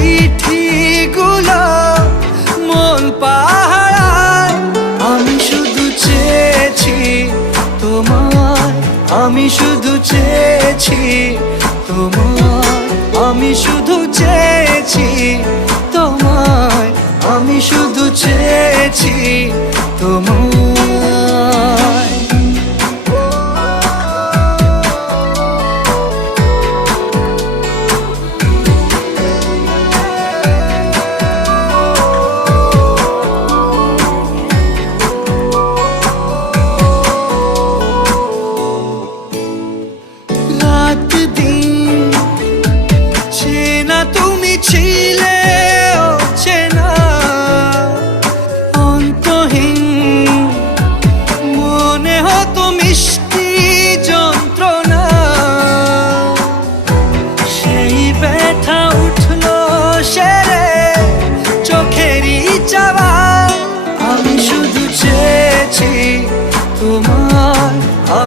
চিঠিগুলো মন পাহারায়। আমি শুধু চেয়েছি তোমায়, আমি শুধু চেয়েছি তোমায়, আমি শুধু চেয়েছি তোমায়, আমি শুধু চেয়েছি তোমায়। রাত দিন চেনা তুমি ছিলে চেনা, অন্তহীন মনে হতো মিষ্টি যন্ত্রণা। সেই ব্যথা উঠলো সেরে চোখেরই চাওয়া